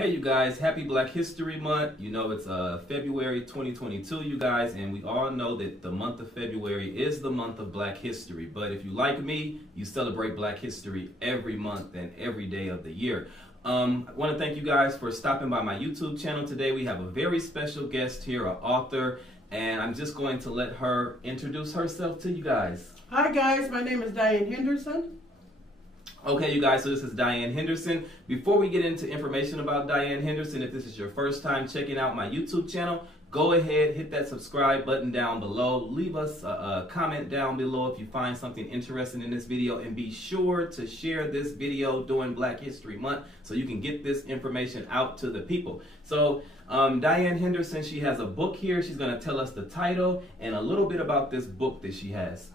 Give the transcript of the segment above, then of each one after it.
Hey you guys, happy Black History Month. You know it's February 2022, you guys, and we all know that the month of February is the month of Black History. But if you like me, you celebrate Black History every month and every day of the year. I want to thank you guys for stopping by my YouTube channel today. We have a very special guest here, an author, and I'm just going to let her introduce herself to you guys. Hi guys, my name is J-Hen Henderson. Okay, you guys, so this is J-Hen Henderson. Before we get into information about J-Hen Henderson, if this is your first time checking out my YouTube channel, go ahead, hit that subscribe button down below. Leave us a comment down below if you find something interesting in this video, and be sure to share this video during Black History Month so you can get this information out to the people. So J-Hen Henderson, she has a book here. She's going to tell us the title and a little bit about this book that she has.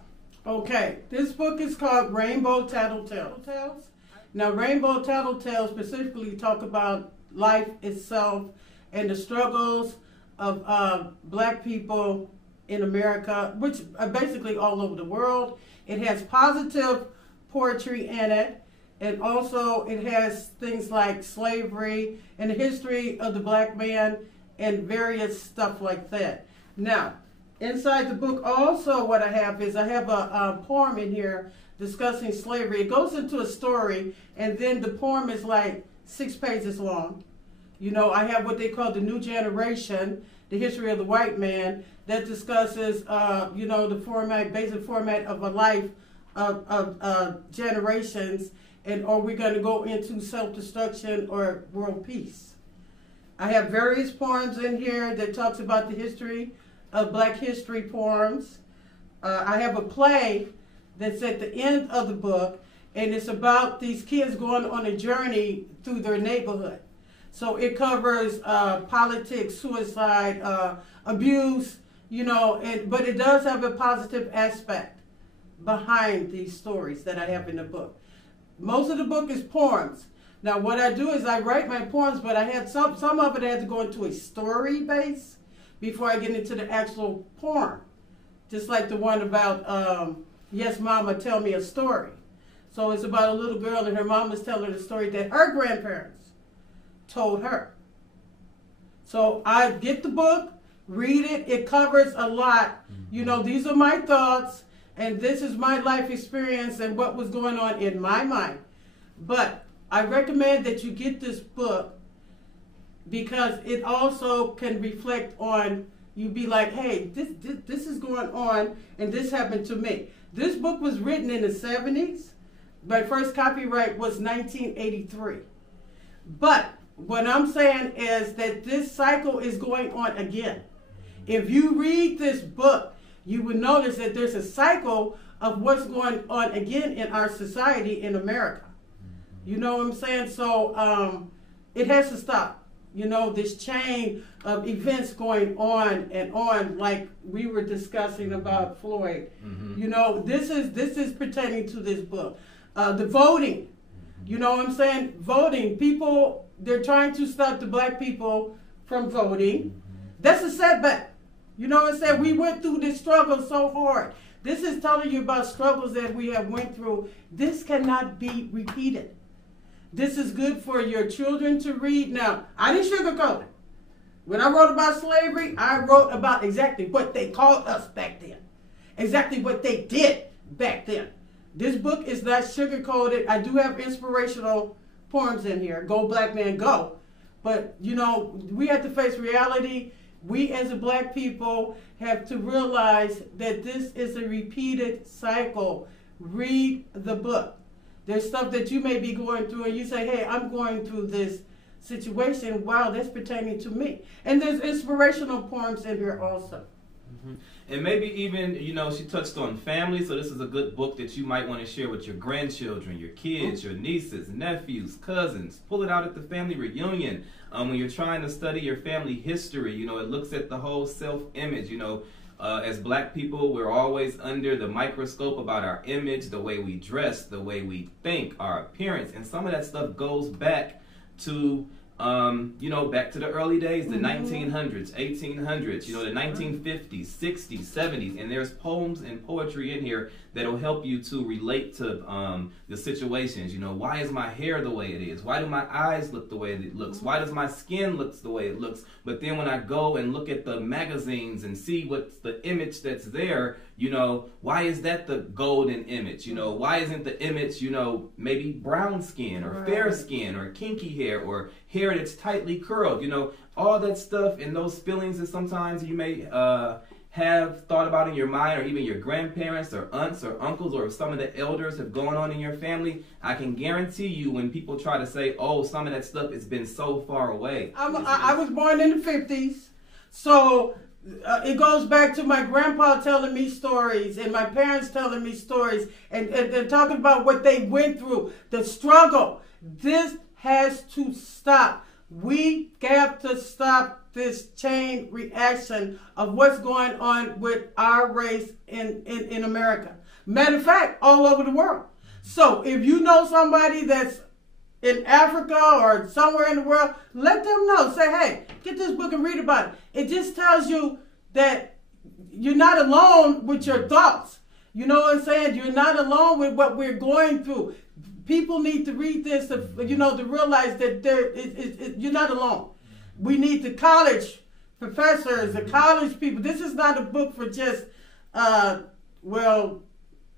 Okay, this book is called Rainbow Tattle Tales. Now, Rainbow Tattle Tales specifically talk about life itself and the struggles of Black people in America, which are basically all over the world. It has positive poetry in it, and also it has things like slavery and the history of the Black man and various stuff like that. Now, inside the book also what I have a poem in here discussing slavery. It goes into a story, and then the poem is like 6 pages long. You know, I have what they call the new generation, the history of the white man, that discusses, you know, the format, basic format of a life of generations, and are we going to go into self-destruction or world peace? I have various poems in here that talks about the history of Black history poems. I have a play that's at the end of the book, and it's about these kids going on a journey through their neighborhood. So it covers politics, suicide, abuse, you know, but it does have a positive aspect behind these stories that I have in the book. Most of the book is poems. Now what I do is I write my poems, but I had some of it had to go into a story base before I get into the actual poem. Just like the one about, Yes Mama, Tell Me a Story. So it's about a little girl and her mom is telling her the story that her grandparents told her. So I get the book, read it, it covers a lot. You know, these are my thoughts, and this is my life experience and what was going on in my mind. But I recommend that you get this book, because it also can reflect on, you be like, hey, this is going on and this happened to me. This book was written in the 70s. My first copyright was 1983. But what I'm saying is that this cycle is going on again. If you read this book, you will notice that there's a cycle of what's going on again in our society in America. You know what I'm saying? So it has to stop. You know, this chain of events going on and on, like we were discussing about Floyd. You know, this is pertaining to this book. The voting, you know what I'm saying? Voting, people, they're trying to stop the Black people from voting. That's a setback. You know what I'm saying? We went through this struggle so hard. This is telling you about struggles that we have went through. This cannot be repeated. This is good for your children to read. Now, I didn't sugarcoat it. When I wrote about slavery, I wrote about exactly what they called us back then. Exactly what they did back then. This book is not sugarcoated. I do have inspirational poems in here. Go Black Man Go. But, you know, we have to face reality. We as a Black people have to realize that this is a repeated cycle. Read the book. There's stuff that you may be going through and you say, hey, I'm going through this situation. Wow, that's pertaining to me. And there's inspirational poems in here also. And maybe even, you know, she touched on family, so this is a good book that you might want to share with your grandchildren, your kids, your nieces, nephews, cousins. Pull it out at the family reunion. When you're trying to study your family history, you know, it looks at the whole self-image, you know. As Black people, we're always under the microscope about our image, the way we dress, the way we think, our appearance. And some of that stuff goes back to, you know, back to the early days, the 1900s, 1800s, you know, the 1950s, 60s, 70s. And there's poems and poetry in here that'll help you to relate to the situations. You know, why is my hair the way it is? Why do my eyes look the way it looks? Why does my skin look the way it looks? But then when I go and look at the magazines and see what's the image that's there, you know, why is that the golden image? You know, why isn't the image, you know, maybe brown skin or fair skin or kinky hair or hair that's tightly curled? You know, all that stuff and those feelings that sometimes you may have thought about in your mind, or even your grandparents or aunts or uncles or some of the elders have gone on in your family. I can guarantee you when people try to say, oh, some of that stuff has been so far away. I was born in the 50s, so it goes back to my grandpa telling me stories and my parents telling me stories and talking about what they went through, the struggle. This has to stop. We have to stop this chain reaction of what's going on with our race in America. Matter of fact, all over the world. So if you know somebody that's in Africa or somewhere in the world, let them know. Say, hey, get this book and read about it. It just tells you that you're not alone with your thoughts. You know what I'm saying? You're not alone with what we're going through. People need to read this, to realize that you're not alone. We need the college professors, the college people. This is not a book for just,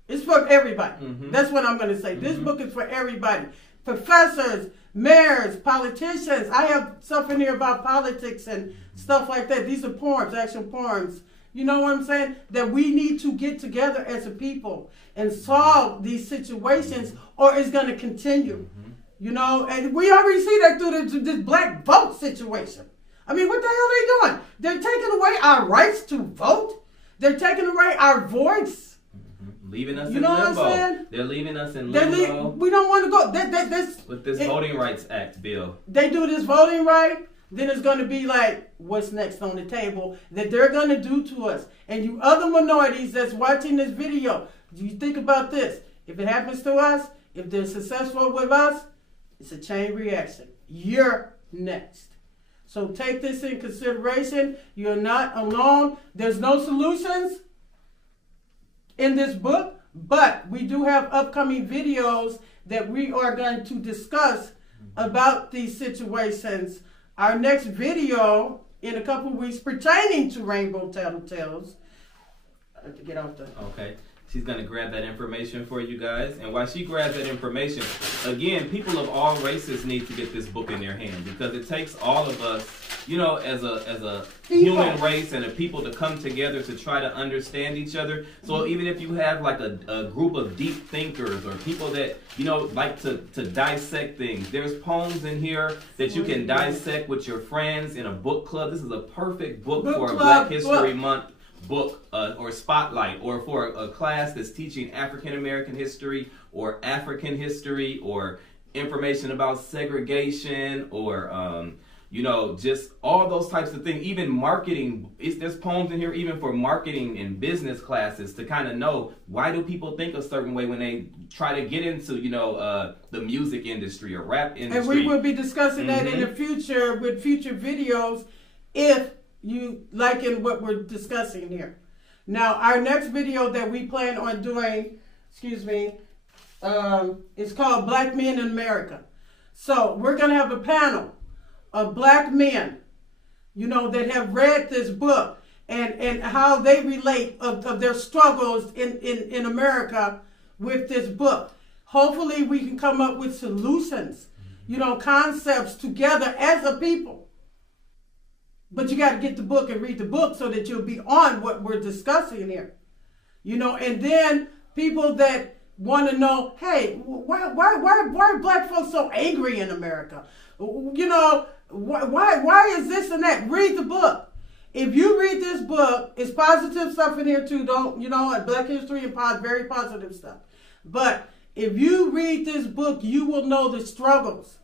it's for everybody. That's what I'm going to say. This book is for everybody. Professors, mayors, politicians. I have stuff in here about politics and stuff like that. These are poems, actual poems. You know what I'm saying? That we need to get together as a people and solve these situations, or it's going to continue. You know, and we already see that through this black vote situation. I mean, what the hell are they doing? They're taking away our rights to vote. They're taking away our voice. Leaving us you in know limbo. What I'm saying? They're leaving us in limbo. We don't want to go. With this Voting Rights Act bill. They do this voting right, then it's going to be like, what's next on the table that they're going to do to us? And you other minorities that's watching this video, do you think about this? If it happens to us, if they're successful with us, it's a chain reaction. You're next. So take this in consideration. You're not alone. There's no solutions in this book, but we do have upcoming videos that we are going to discuss about these situations. Our next video in a couple of weeks pertaining to Rainbow Tattle Tales. I have to get off the... Okay. She's going to grab that information for you guys. And while she grabs that information, again, people of all races need to get this book in their hand, because it takes all of us, you know, as a human race and a people to come together to try to understand each other. So even if you have like a group of deep thinkers or people that, you know, like to dissect things, there's poems in here that you can dissect with your friends in a book club. This is a perfect book for a Black History Month book or spotlight, or for a class that's teaching African American history or African history or information about segregation or you know, just all those types of things. Even marketing, there's poems in here even for marketing and business classes to kind of know, why do people think a certain way when they try to get into, you know, the music industry or rap industry. And we will be discussing that in the future with future videos, if you liking what we're discussing here. Now, our next video that we plan on doing, is called Black Men in America. So we're going to have a panel of black men, you know, that have read this book and how they relate of their struggles in America with this book. Hopefully we can come up with solutions, you know, concepts together as a people. But you got to get the book and read the book so that you'll be on what we're discussing here. You know, and then people that want to know, hey, why are black folks so angry in America? You know, why is this and that? Read the book. If you read this book, it's positive stuff in here too. Don't, you know, Black history and very positive stuff. But if you read this book, you will know the struggles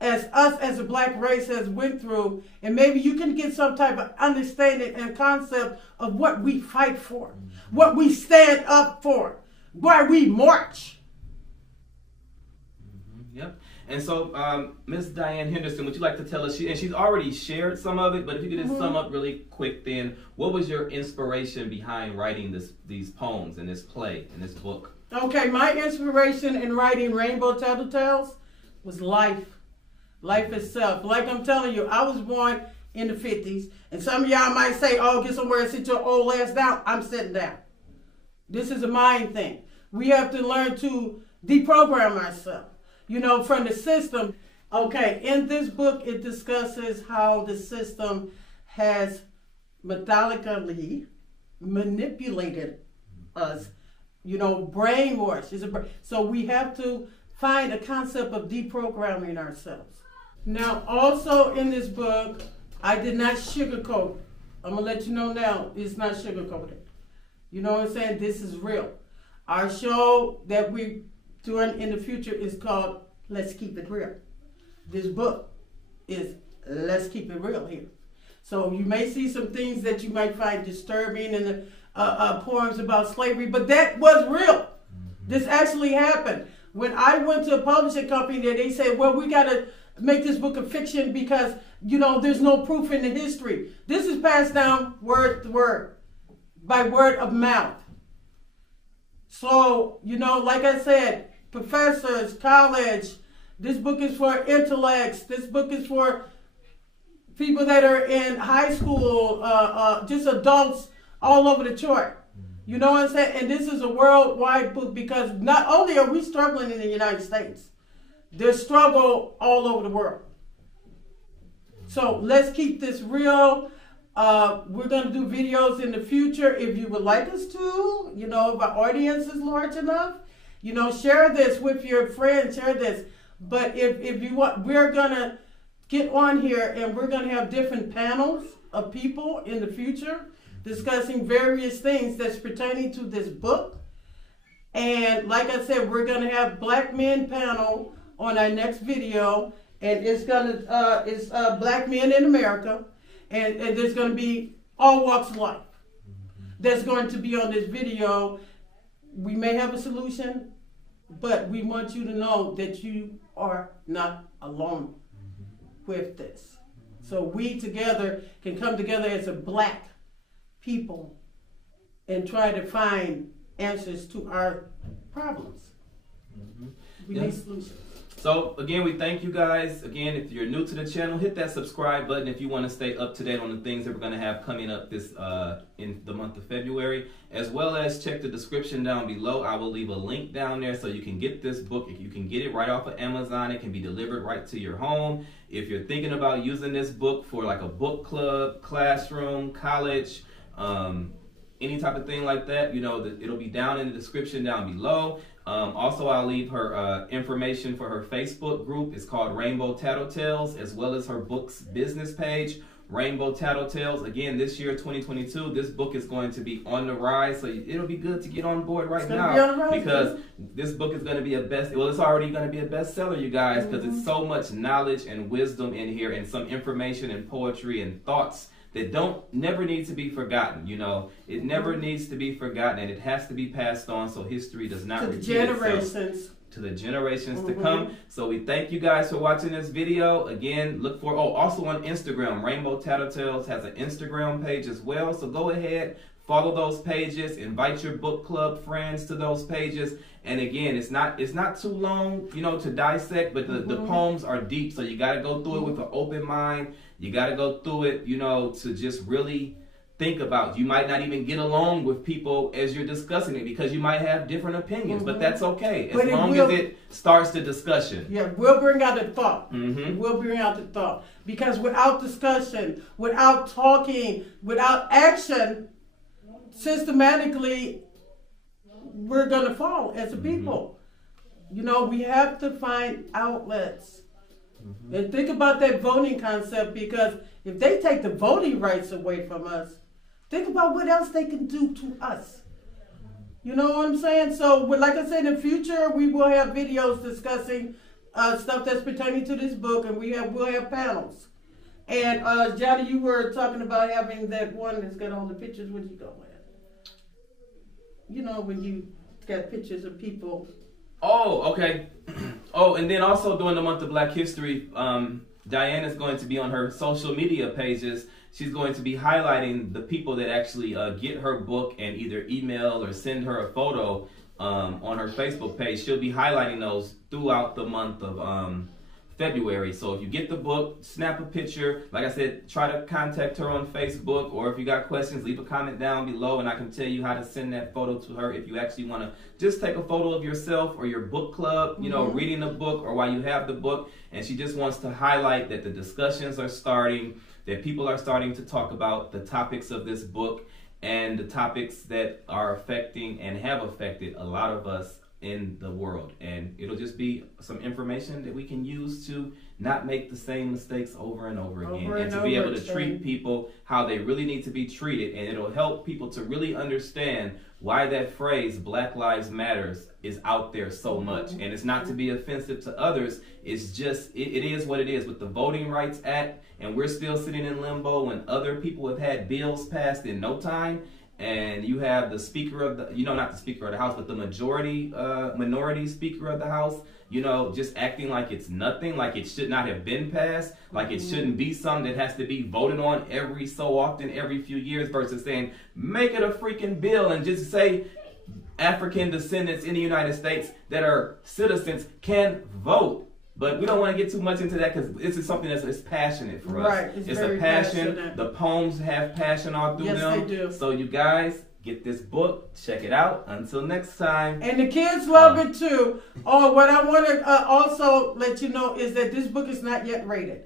as us as a black race has went through, and maybe you can get some type of understanding and concept of what we fight for, what we stand up for, why we march. Yep. And so, Miss Diane Henderson, would you like to tell us, and she's already shared some of it, but if you could just sum up really quick then, what was your inspiration behind writing these poems and this play and this book? Okay, my inspiration in writing Rainbow Tattle Tales was life. Life itself. Like I'm telling you, I was born in the 50s, and some of y'all might say, oh, get somewhere and sit your old ass down. I'm sitting down. This is a mind thing. We have to learn to deprogram ourselves, you know, from the system. Okay, in this book, it discusses how the system has methodically manipulated us, you know, brainwashed. So we have to find a concept of deprogramming ourselves. Now, also in this book, I did not sugarcoat. I'm going to let you know now, it's not sugarcoated. You know what I'm saying? This is real. Our show that we're doing in the future is called Let's Keep It Real. This book is Let's Keep It Real here. So you may see some things that you might find disturbing in the poems about slavery, but that was real. This actually happened. When I went to a publishing company, they said, well, we got to make this book a fiction because, you know, there's no proof in the history. This is passed down word to word, by word of mouth. So, you know, like I said, professors, college, this book is for intellects. This book is for people that are in high school, just adults all over the chart. You know what I'm saying? And this is a worldwide book because not only are we struggling in the United States, there's struggle all over the world. So let's keep this real. We're going to do videos in the future if you would like us to. You know, if our audience is large enough, you know, share this with your friends, share this. But if you want, we're going to get on here and we're going to have different panels of people in the future discussing various things that's pertaining to this book. And like I said, we're going to have Black Men panel on our next video. And it's going to, it's Black Men in America. And there's going to be all walks of life that's going to be on this video. We may have a solution, but we want you to know that you are not alone with this. So we together can come together as a Black people and try to find answers to our problems. We need solutions. So again, we thank you guys. Again, if you're new to the channel, hit that subscribe button if you want to stay up to date on the things that we're going to have coming up this in the month of February, as well as check the description down below. I will leave a link down there so you can get this book. You can get it right off of Amazon. It can be delivered right to your home. If you're thinking about using this book for like a book club, classroom, college, any type of thing like that, you know, it'll be down in the description down below. Also, I'll leave her information for her Facebook group. It's called Rainbow Tattle Tales, as well as her book's business page, Rainbow Tattle Tales. Again, this year, 2022, this book is going to be on the rise, so it'll be good to get on board right now because this book is going to be it's already going to be a bestseller, you guys, because it's so much knowledge and wisdom in here and some information and poetry and thoughts that never need to be forgotten. You know, it never needs to be forgotten, and it has to be passed on so history does not repeat itself to the generations to come. So we thank you guys for watching this video. Again, look for also on Instagram, Rainbow Tattle Tales has an Instagram page as well. So go ahead, follow those pages, invite your book club friends to those pages. And again, it's not too long, you know, to dissect, but the poems are deep, so you got to go through it with an open mind. You got to go through it, you know, to just really think about. You might not even get along with people as you're discussing it because you might have different opinions, but that's okay as long as it starts the discussion. Yeah, we'll bring out the thought. We'll bring out the thought because without discussion, without talking, without action, systematically, we're going to fall as a people. You know, we have to find outlets. And think about that voting concept, because if they take the voting rights away from us, think about what else they can do to us. You know what I'm saying? So, like I said, in the future, we will have videos discussing stuff that's pertaining to this book, and we'll have panels. And Johnny, you were talking about having that one that's got all the pictures. Where'd you go with? You know, when you got pictures of people. Oh, okay. Oh, and then also during the month of Black History, Diane is going to be on her social media pages. She's going to be highlighting the people that actually get her book and either email or send her a photo on her Facebook page. She'll be highlighting those throughout the month of February. So if you get the book, snap a picture. Like I said, try to contact her on Facebook, or if you got questions, leave a comment down below and I can tell you how to send that photo to her if you actually want to just take a photo of yourself or your book club, you know, reading the book or while you have the book. And she just wants to highlight that the discussions are starting, that people are starting to talk about the topics of this book and the topics that are affecting and have affected a lot of us in the world. And it'll just be some information that we can use to not make the same mistakes over and over again, and to be able to treat people how they really need to be treated. And it'll help people to really understand why that phrase Black Lives Matters is out there so much. And it's not to be offensive to others. It's just, it is what it is with the Voting Rights Act. And we're still sitting in limbo when other people have had bills passed in no time. And you have the Speaker of the, you know, not the Speaker of the House, but the minority Speaker of the House, you know, just acting like it's nothing, like it should not have been passed, like it shouldn't be something that has to be voted on every so often, every few years, versus saying, make it a freaking bill and just say African descendants in the United States that are citizens can vote. But we don't want to get too much into that because this is something that's passionate for us. Right, it's a passion. Passionate. The poems have passion all through them. Yes, they do. So you guys, get this book, check it out. Until next time. And the kids love it too. Oh, what I want to also let you know is that this book is not yet rated.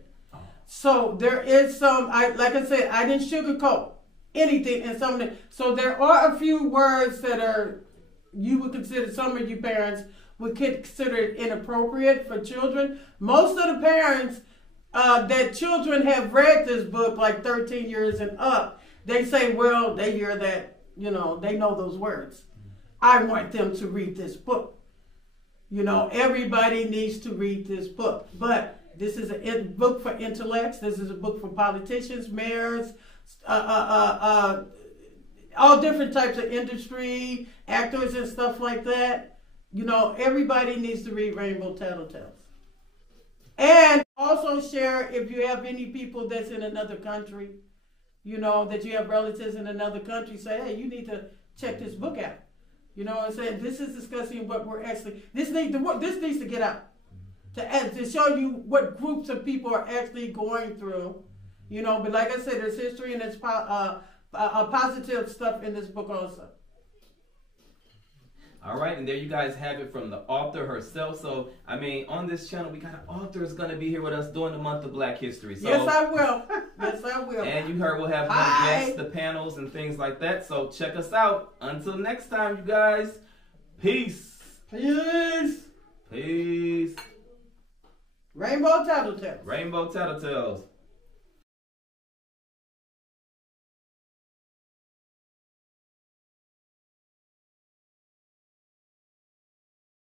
So there is some, like I said, I didn't sugarcoat anything in some of it. So there are a few words that are, you would consider, some of you parents would consider it inappropriate for children. Most of the parents that children have read this book, like 13 years and up, they say, well, they hear that, you know, they know those words. I want them to read this book. You know, everybody needs to read this book. But this is a book for intellects. This is a book for politicians, mayors, all different types of industry, actors and stuff like that. You know, everybody needs to read Rainbow Tattle Tales. And also share if you have any people that's in another country, you know, that you have relatives in another country, say, hey, you need to check this book out. You know what I'm saying? This is discussing what we're actually, this needs to get out. To show you what groups of people are actually going through. You know, but like I said, there's history and there's positive stuff in this book also. All right, and there you guys have it from the author herself. So, I mean, on this channel, we got an author who's going to be here with us during the month of Black History. So, yes, I will. Yes, I will. And you heard we'll have more guests, the panels, and things like that. So, check us out. Until next time, you guys. Peace. Peace. Peace. Rainbow Tattle Tales. Rainbow Tattle Tales.